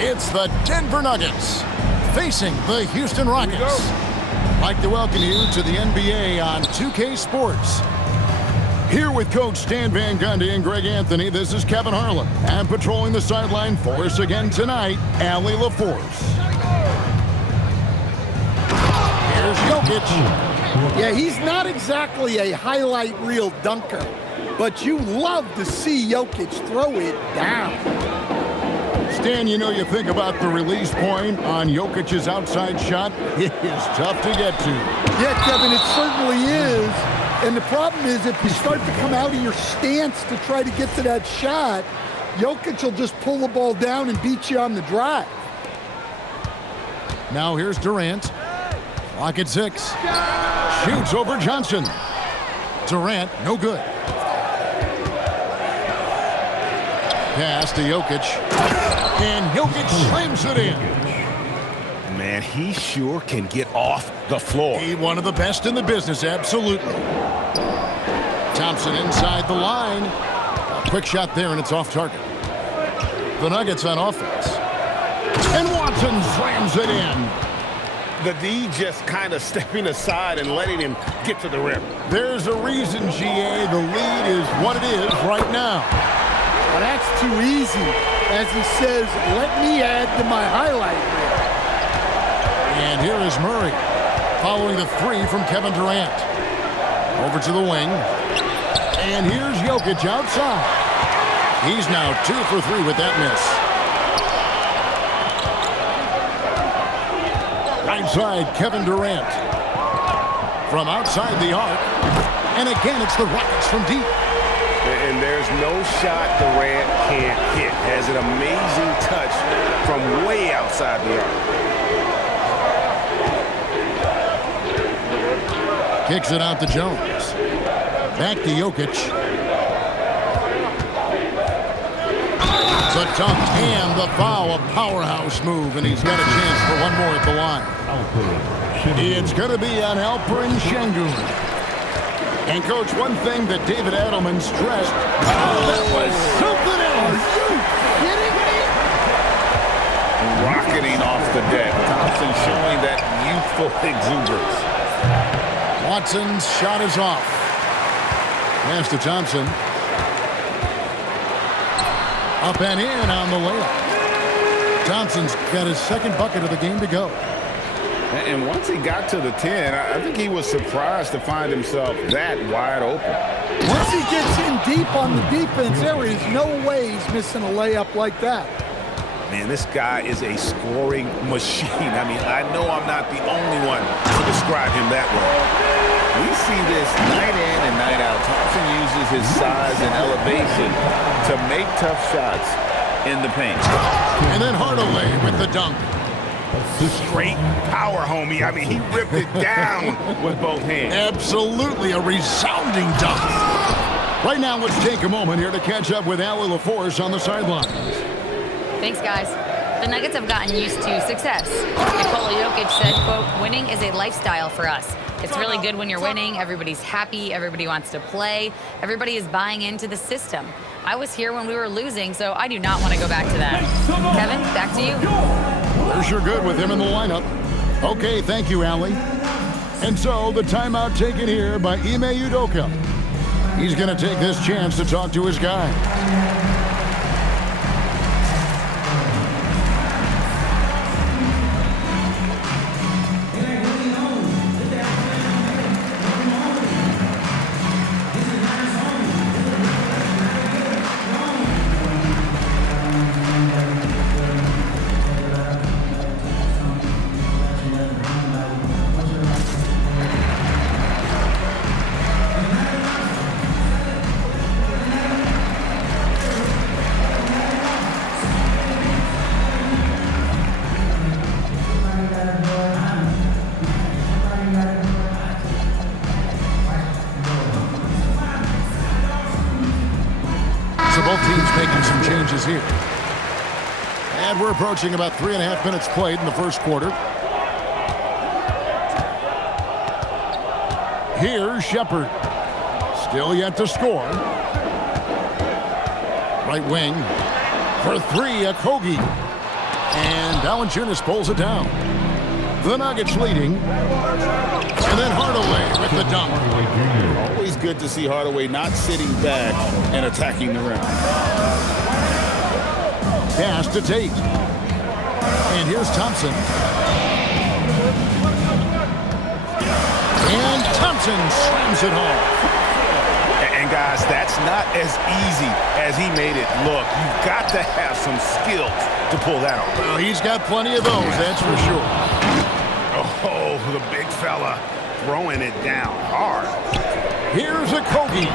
It's the Denver Nuggets facing the Houston Rockets. I'd like to welcome you to the NBA on 2K Sports. Here with Coach Stan Van Gundy and Greg Anthony, this is Kevin Harlan. And patrolling the sideline for us again tonight, Allie LaForce. Here's Jokic. Yeah, he's not exactly a highlight reel dunker, but you love to see Jokic throw it down. Stan, you know, you think about the release point on Jokic's outside shot. It is tough to get to. Yeah, Kevin, it certainly is. And the problem is if you start to come out of your stance to try to get to that shot, Jokic will just pull the ball down and beat you on the drive. Now here's Durant. Clock at 6. Shoots over Johnson. Durant, no good. Pass to Jokic. And Jokic slams it in. Man, he sure can get off the floor. He's one of the best in the business, absolutely. Thompson inside the line. A quick shot there, and it's off target. The Nuggets on offense. And Watson slams it in. The D just kind of stepping aside and letting him get to the rim. There's a reason, GA, the lead is what it is right now. Well, that's too easy. As he says, let me add to my highlight reel. And here is Murray, following the 3 from Kevin Durant. Over to the wing. And here's Jokic outside. He's now 2 for 3 with that miss. Right side, Kevin Durant. From outside the arc. And again, it's the Rockets from deep. And there's no shot Durant can't hit. Has an amazing touch from way outside the arc. Kicks it out to Jones. Back to Jokic. The dunk and the foul, a powerhouse move, and he's got a chance for one more at the line. It's going to be on Alperen Şengün. And, Coach, one thing that David Adelman stressed, that was something else. Are you kidding me? Rocketing off the deck. Thompson showing that youthful exuberance. Watson's shot is off. Pass to Thompson. Up and in on the layup. Thompson's got his second bucket of the game to go. And once he got to the 10, I think he was surprised to find himself that wide open. Once he gets in deep on the defense, there is no way he's missing a layup like that. Man, this guy is a scoring machine. I mean, I know I'm not the only one to describe him that way. We see this night in and night out. Thompson uses his size and elevation to make tough shots in the paint. And then Hardaway with the dunk. Straight power, homie. I mean, he ripped it down with both hands. Absolutely a resounding dunk. Right now, let's take a moment here to catch up with Allie LaForce on the sidelines. Thanks, guys. The Nuggets have gotten used to success. Nikola Jokic said, quote, winning is a lifestyle for us. It's really good when you're winning. Everybody's happy. Everybody wants to play. Everybody is buying into the system. I was here when we were losing, so I do not want to go back to that. Kevin, back to you. We're sure good with him in the lineup. Okay, thank you, Allie. And so the timeout taken here by Ime Udoka. He's going to take this chance to talk to his guy. Both teams making some changes here. And we're approaching about 3.5 minutes played in the first quarter. Here's Shepherd. Still yet to score. Right wing. For three, Okogie. And Valanciunas pulls it down. The Nuggets leading. And then Hardaway with the dunk. Always good to see Hardaway not sitting back and attacking the rim. Pass to Tate. And here's Thompson. And Thompson slams it home. And guys, that's not as easy as he made it look. You've got to have some skills to pull that off. Well, he's got plenty of those, that's for sure. Oh, the big fella throwing it down hard. Here's a Kogi.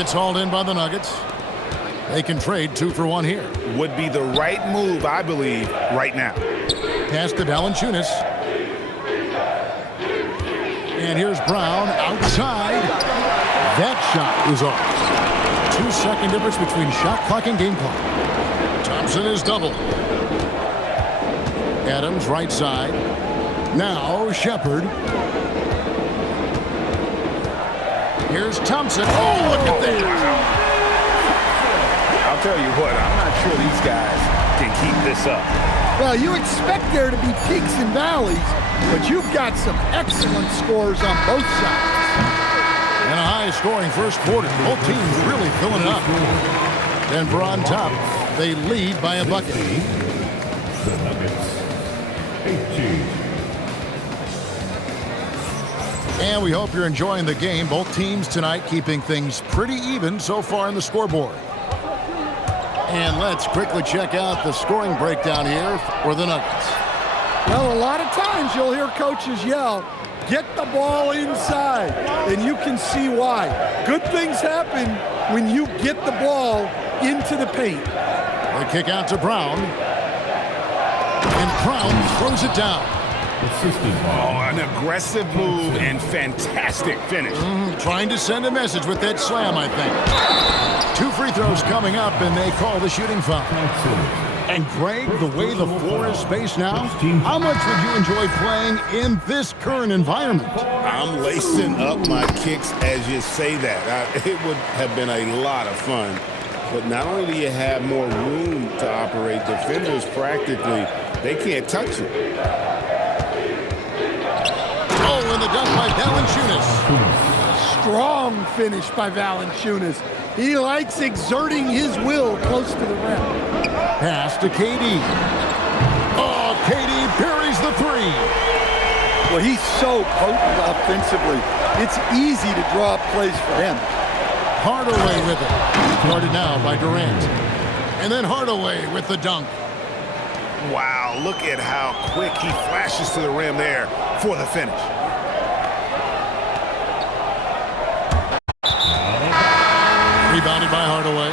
It's hauled in by the Nuggets. They can trade 2 for 1 here. Would be the right move, I believe, right now. Pass to Valanciunas. And here's Brown outside. That shot is off. 2-second difference between shot clock and game clock. Thompson is double. Adams right side. Now Shepard. Here's Thompson. Oh, look at that. I'll tell you what, I'm not sure these guys can keep this up. Well, you expect there to be peaks and valleys, but you've got some excellent scores on both sides. And a high-scoring first quarter. Both teams really filling it up. Denver on top. They lead by a bucket. The Nuggets, 18. And we hope you're enjoying the game. Both teams tonight keeping things pretty even so far in the scoreboard. And let's quickly check out the scoring breakdown here for the Nuggets. Well, a lot of times you'll hear coaches yell, "Get the ball inside," and you can see why. Good things happen when you get the ball into the paint. They kick out to Brown. And Brown throws it down. Oh, an aggressive move and fantastic finish. Trying to send a message with that slam, I think. 2 free throws coming up, and they call the shooting foul. And Greg, the way the floor is spaced now, how much would you enjoy playing in this current environment? I'm lacing up my kicks as you say that. It would have been a lot of fun. But not only do you have more room to operate, defenders practically, they can't touch it. Oh, and the dunk by Valanciunas. Strong finish by Valanciunas. He likes exerting his will close to the rim. Pass to KD. Oh, KD buries the 3. Well, he's so potent offensively. It's easy to draw up plays for him. Hardaway with it. Guarded now by Durant. And then Hardaway with the dunk. Wow, look at how quick he flashes to the rim there for the finish. Rebounded by Hardaway.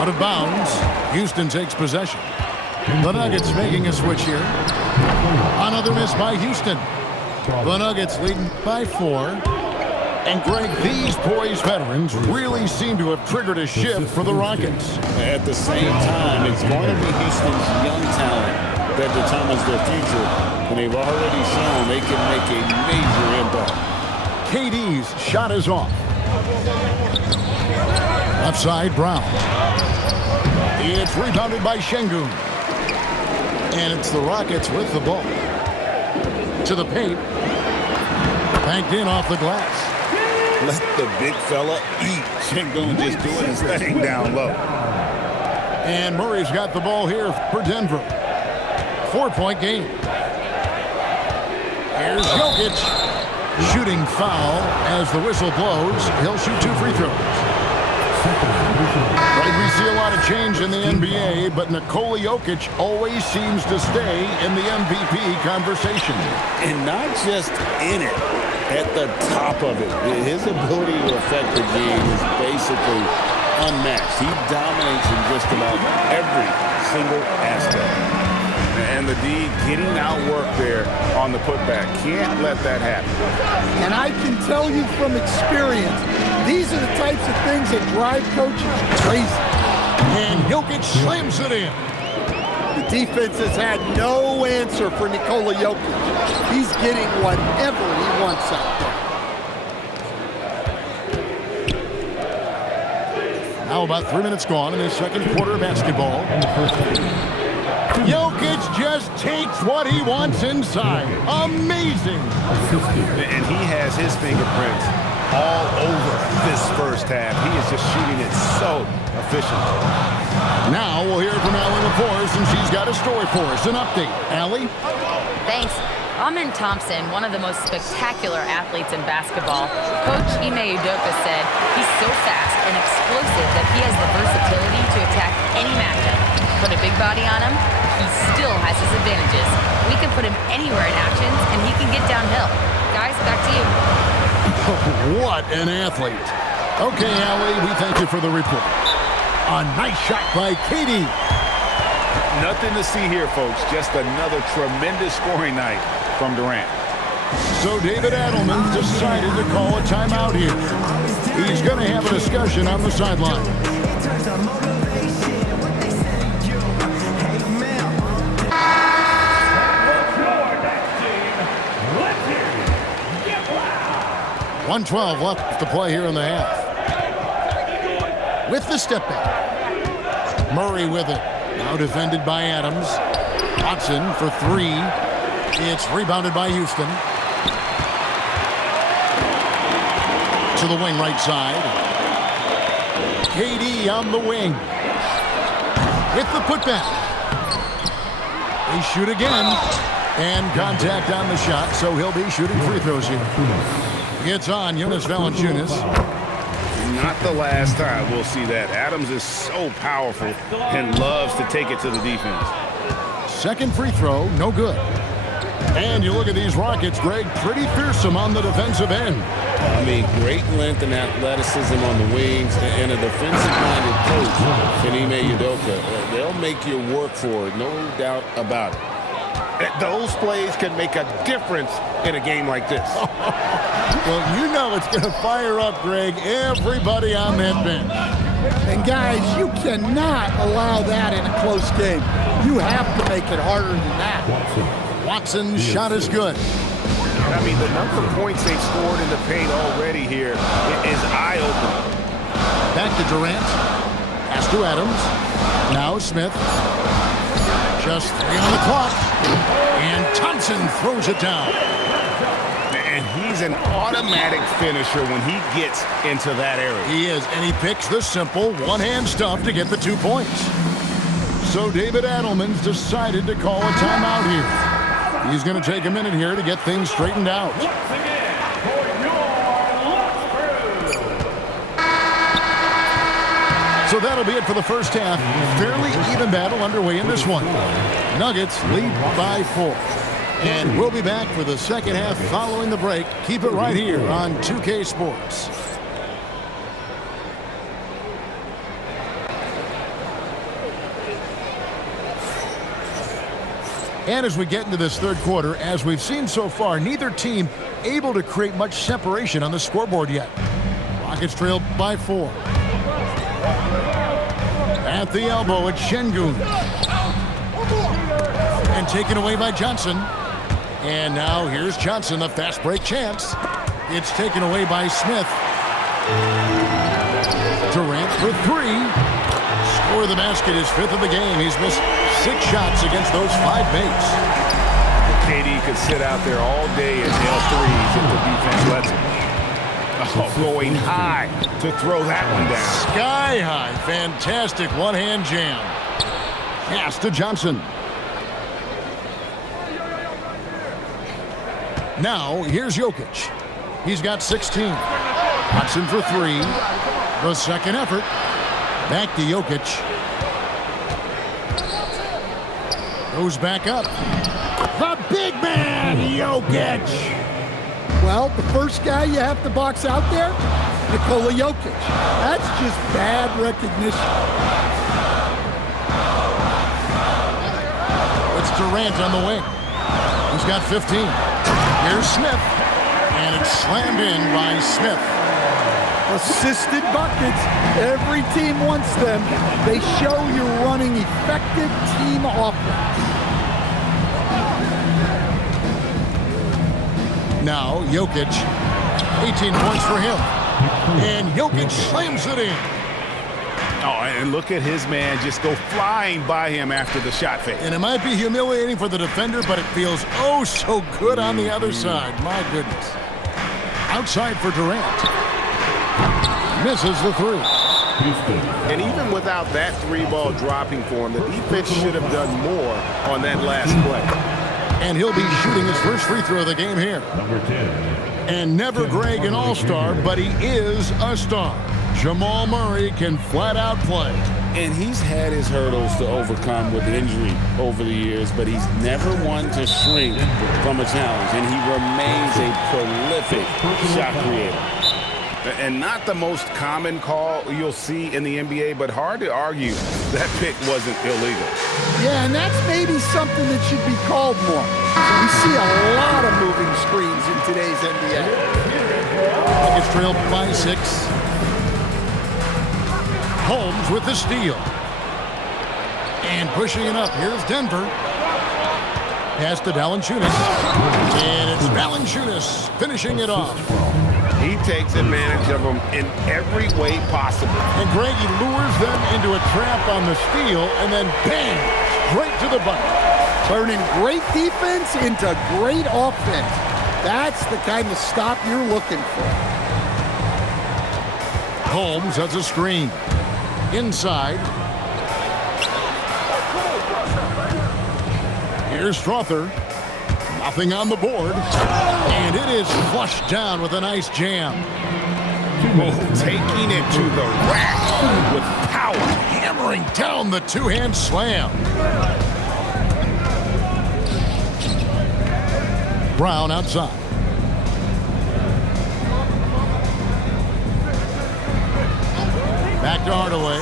Out of bounds. Houston takes possession. The Nuggets making a switch here. Another miss by Houston. The Nuggets leading by 4. And Greg, these poised veterans really seem to have triggered a shift for the Rockets. At the same time, it's going to be Houston's young talent that determines their future. And they've already shown they can make a major impact. KD's shot is off. Left side, Brown. It's rebounded by Şengün. And it's the Rockets with the ball. To the paint. Banked in off the glass. Let the big fella eat. Şengün just doing his thing down low. And Murray's got the ball here for Denver. 4-point game. Here's Jokic. Shooting foul as the whistle blows. He'll shoot 2 free throws. Right, we see a lot of change in the NBA, but Nikola Jokic always seems to stay in the MVP conversation. And not just in it, at the top of it. His ability to affect the game is basically unmatched. He dominates in just about every single aspect. And the D getting outworked there on the putback. Can't let that happen. And I can tell you from experience, these are the types of things that drive coaches crazy. And Jokic slams it in. The defense has had no answer for Nikola Jokic. He's getting whatever he wants out there. Now about 3 minutes gone in the second quarter of basketball. takes what he wants inside. Amazing. And he has his fingerprints all over this first half. He is just shooting it so efficient. Now we'll hear from Allie LaForce, and she's got a story for us. An update. Allie? Thanks. Amen Thompson, one of the most spectacular athletes in basketball. Coach Ime Udoka said he's so fast and explosive that he has the versatility to attack any matchup. Put a big body on him, he still has his advantages. We can put him anywhere in actions, and he can get downhill. Guys, back to you. What an athlete. Okay, Allie, we thank you for the report. A nice shot by Katie. Nothing to see here, folks. Just another tremendous scoring night from Durant. So David Adelman decided to call a timeout here. He's going to have a discussion on the sideline. Let's 1:12 left to play here in the half. With the step back. Murray with it. Now defended by Adams. Watson for three. It's rebounded by Houston. To the wing right side. KD on the wing. With the putback. They shoot again. And contact on the shot, so he'll be shooting free throws here. It's on Jonas Valanciunas. Not the last time we'll see that. Adams is so powerful and loves to take it to the defense. Second free throw, no good. And you look at these Rockets, Greg, pretty fearsome on the defensive end. I mean, great length and athleticism on the wings, and a defensive-minded coach in Ime Udoka. They'll make you work for it, no doubt about it. Those plays can make a difference in a game like this. Well, you know it's going to fire up, Greg, everybody on that bench. And guys, you cannot allow that in a close game. You have to make it harder than that. Watson's shot is good. I mean, the number of points they've scored in the paint already here is eye-opening. Back to Durant. Pass to Adams. Now Smith. Just 3 on the clock. And Thompson throws it down. And he's an automatic finisher when he gets into that area. He is, and he picks the simple one-hand stuff to get the 2 points. So David Adelman's decided to call a timeout here. He's going to take a minute here to get things straightened out. So that'll be it for the first half. Fairly even battle underway in this one. Nuggets lead by 4. And we'll be back for the second half following the break. Keep it right here on 2K Sports. And as we get into this third quarter, as we've seen so far, neither team able to create much separation on the scoreboard yet. Rockets trail by 4. At the elbow, it's Şengün. And taken away by Johnson. And now here's Johnson, a fast break chance. It's taken away by Smith. Durant for 3. Score the basket, his 5th of the game. He's missed 6 shots against those 5 mates. KD could sit out there all day and nail threes if the defense lets him. Oh, going high to throw that one down. Sky high. Fantastic one-hand jam. Pass to Johnson. Now, here's Jokic. He's got 16. Watson for 3. The second effort. Back to Jokic. Goes back up. The big man, Jokic. Well, the first guy you have to box out there, Nikola Jokic. That's just bad recognition. It's Durant on the wing. He's got 15. Here's Smith. And it's slammed in by Smith. Assisted buckets. Every team wants them. They show you're running effective team offense. Now, Jokic, 18 points for him. And Jokic slams it in. Oh, and look at his man just go flying by him after the shot fake. And it might be humiliating for the defender, but it feels oh so good on the other side. My goodness. Outside for Durant. Misses the three. And even without that three ball dropping for him, the defense should have done more on that last play. And he'll be shooting his first free throw of the game here. Number 10. And never Greg an all-star, but he is a star. Jamal Murray can flat out play. And he's had his hurdles to overcome with injury over the years, but he's never one to shrink from a challenge, and he remains a prolific shot creator. And not the most common call you'll see in the NBA, but hard to argue that pick wasn't illegal. Yeah, and that's maybe something that should be called more. We see a lot of moving screens in today's NBA. It's trailed by 6. Holmes with the steal. And pushing it up. Here's Denver. Pass to Valanciunas. And it's Valanciunas finishing it off. He takes advantage of them in every way possible. And Greg, he lures them into a trap on the steal, and then bang, straight to the bucket. Turning great defense into great offense. That's the kind of stop you're looking for. Holmes has a screen. Inside. Here's Strother. Nothing on the board. And it is flushed down with a nice jam. Taking it to the rack with power. Hammering down the two-hand slam. Brown outside. Back to Hardaway.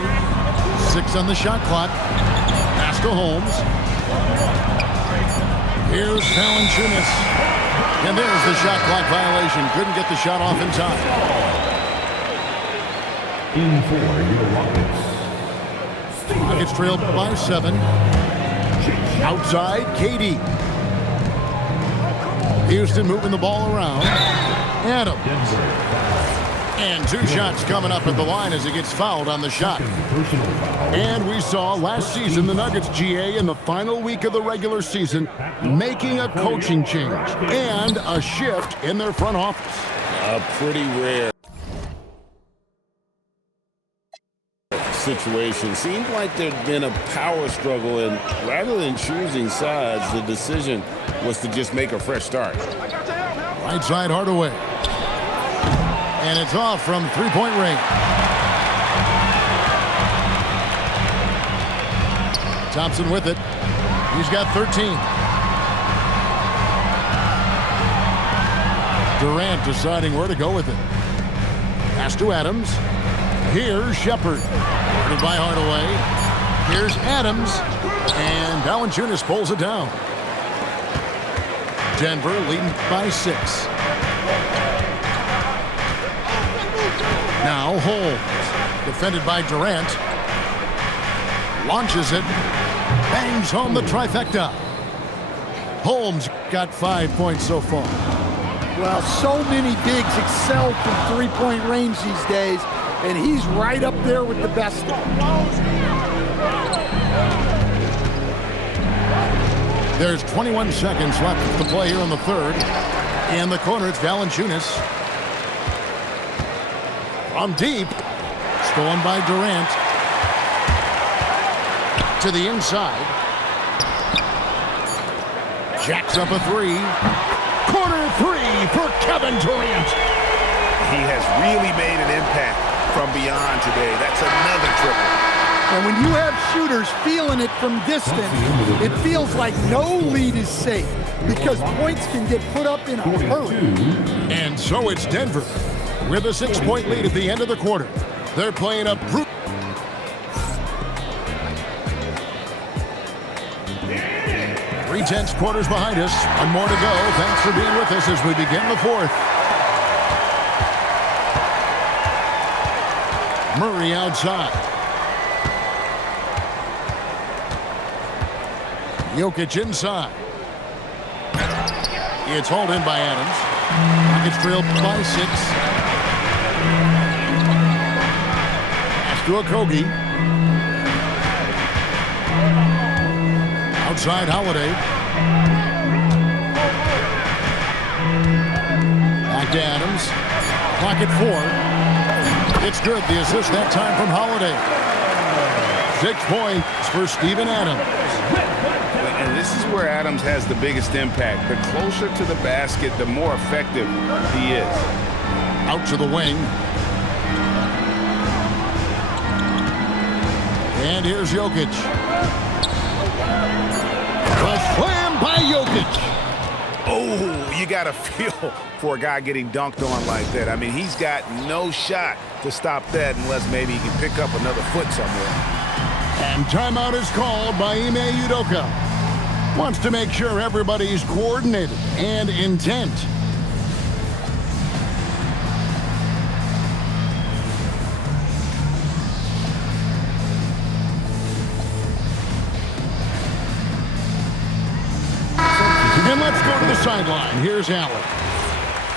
6 on the shot clock. Pass to Holmes. Here's Valanciunas. And there's the shot clock violation. Couldn't get the shot off in time. In for your Rockets. Rockets trailed by 7. Outside, KD. Houston moving the ball around. Adams. And 2 shots coming up at the line as he gets fouled on the shot. And we saw last season the Nuggets, GA, in the final week of the regular season, making a coaching change and a shift in their front office. A pretty rare situation. Seemed like there'd been a power struggle, and rather than choosing sides, the decision was to just make a fresh start. Right side, Hardaway. And it's off from three-point range. Thompson with it. He's got 13. Durant deciding where to go with it. Pass to Adams. Here's Shepard. Guarded by Hardaway. Here's Adams. And Valanciunas pulls it down. Denver leading by 6. Now Holmes, defended by Durant, launches it, bangs home the trifecta. Holmes got 5 points so far. Well, so many bigs excel from three-point range these days, and he's right up there with the best of them. There's 21 seconds left to play here in the third. In the corner, it's Valanciunas. From deep, stolen by Durant. To the inside. Jacks up a 3. Corner 3 for Kevin Durant. He has really made an impact from beyond today. That's another triple. And when you have shooters feeling it from distance, it feels like no lead is safe because points can get put up in a hurry. And so it's Denver with a 6-point lead at the end of the quarter. They're playing a brute. 3/10 quarters behind us. One more to go. Thanks for being with us as we begin the fourth. Murray outside. Jokic inside. It's hauled in by Adams. Rockets trailed by 6. Pass to Okogie. Outside Holiday. Back to Adams. Clock at 4. It's good. The assist that time from Holiday. 6 points for Steven Adams. And this is where Adams has the biggest impact. The closer to the basket, the more effective he is. Out to the wing. And here's Jokic. A slam by Jokic. Oh, you got to feel for a guy getting dunked on like that. I mean, he's got no shot to stop that unless maybe he can pick up another foot somewhere. And timeout is called by Ime Udoka. Wants to make sure everybody's coordinated and intent. And let's go to the sideline. Here's Allen.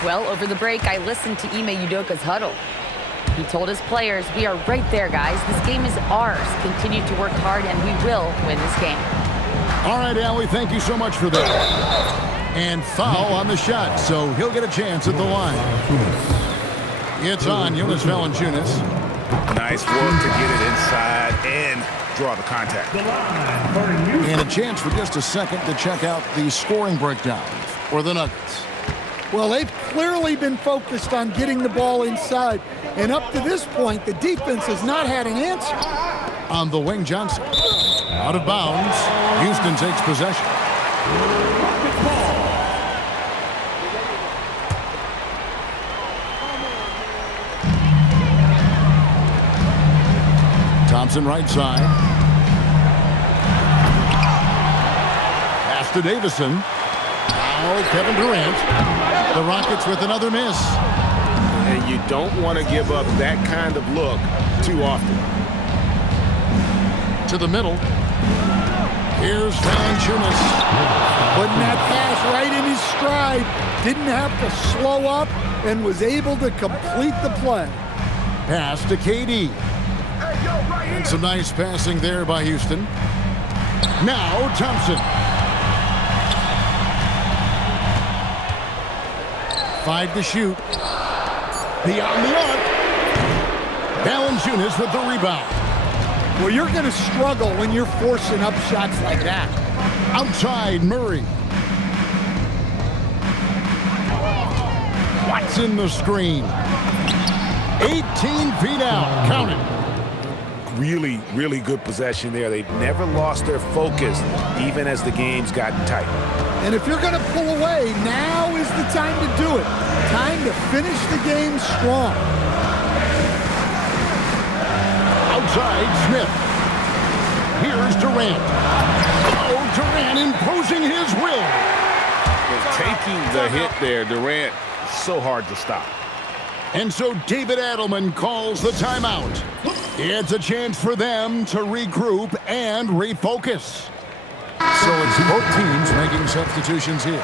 Well, over the break, I listened to Ime Udoka's huddle. He told his players, we are right there, guys. This game is ours. Continue to work hard, and we will win this game. All right, Allie, thank you so much for that. And foul on the shot, so he'll get a chance at the line. It's on Jonas Valanciunas. Nice work to get it inside and draw the contact. And a chance for just a second to check out the scoring breakdown for the Nuggets. Well, they've clearly been focused on getting the ball inside. And up to this point, the defense has not had an answer. On the wing, Johnson. Out of bounds. Houston takes possession. Thompson right side. Pass to Davison. Now Kevin Durant. The Rockets with another miss. And you don't want to give up that kind of look too often. To the middle. Here's Valanciunas. Putting that pass right in his stride. Didn't have to slow up and was able to complete the play. Pass to KD. And some nice passing there by Houston. Now Thompson. 5 to shoot. Beyond the arc. Valanciunas with the rebound. Well, you're going to struggle when you're forcing up shots like that. Outside Murray. Watson the screen. 18 feet out. Count it. Really, really good possession there. They've never lost their focus, even as the game's gotten tight. And if you're going to pull away, now is the time to do it. Time to finish the game strong. Outside Smith. Here's Durant. Oh, Durant imposing his will. Taking the hit there, Durant, so hard to stop. And so David Adelman calls the timeout. It's a chance for them to regroup and refocus. So it's both teams making substitutions here.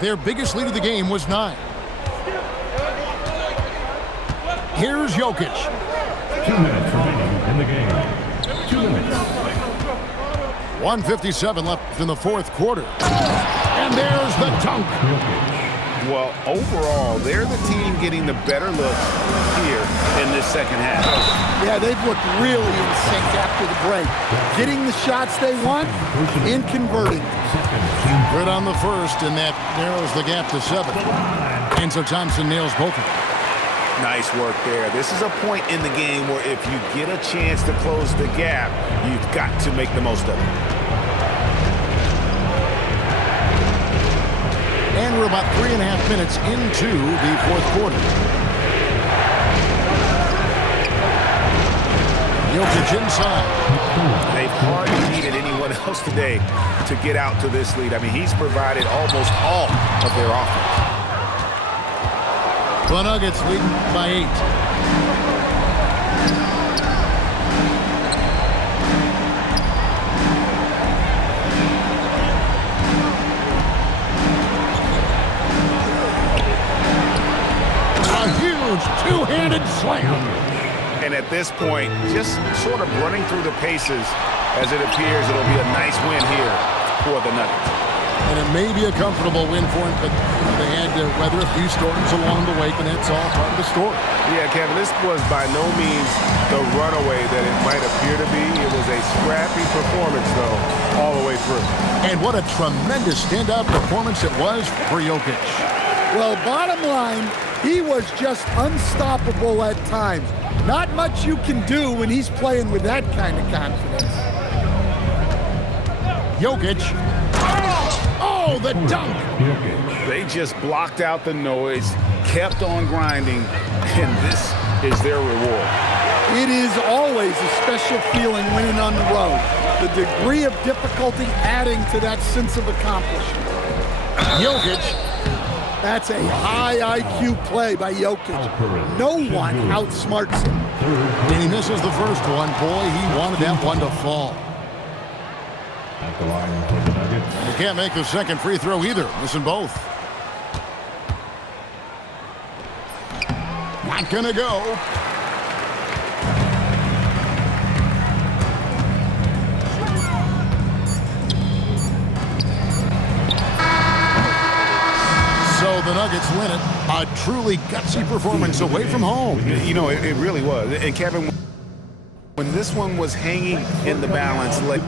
Their biggest lead of the game was 9. Here's Jokic. 2 minutes remaining in the game. 2 minutes. 1:57 left in the fourth quarter. And there's the dunk. Well, overall, they're the team getting the better look here in this second half. Yeah, they've looked really in sync after the break. Getting the shots they want and converting. Good on the first, and that narrows the gap to 7. And so Thompson nails both of them. Nice work there. This is a point in the game where if you get a chance to close the gap, you've got to make the most of it. And we're about 3.5 minutes into the fourth quarter. Jokic inside. They've hardly needed anyone else today to get out to this lead. I mean, he's provided almost all of their offense. The Nuggets leading by 8. Good slam. And at this point, just sort of running through the paces, as it appears it'll be a nice win here for the Nuggets. And it may be a comfortable win for him, but they had to weather a few storms along the way, and that's all part of the story. Yeah, Kevin, this was by no means the runaway that it might appear to be. It was a scrappy performance, though, all the way through. And what a tremendous standout performance it was for Jokic. Well, bottom line, he was just unstoppable at times. Not much you can do when he's playing with that kind of confidence. Jokic. Oh, the dunk. They just blocked out the noise, kept on grinding, and this is their reward. It is always a special feeling winning on the road. The degree of difficulty adding to that sense of accomplishment. Jokic. That's a high IQ play by Jokic. No one outsmarts him. And he misses the first one. Boy, he wanted that one to fall. At the line for the Nuggets. He can't make the second free throw either. Missing both. Not gonna go. So the Nuggets win it. A truly gutsy performance away from home. You know, it really was. And Kevin, when this one was hanging in the balance, like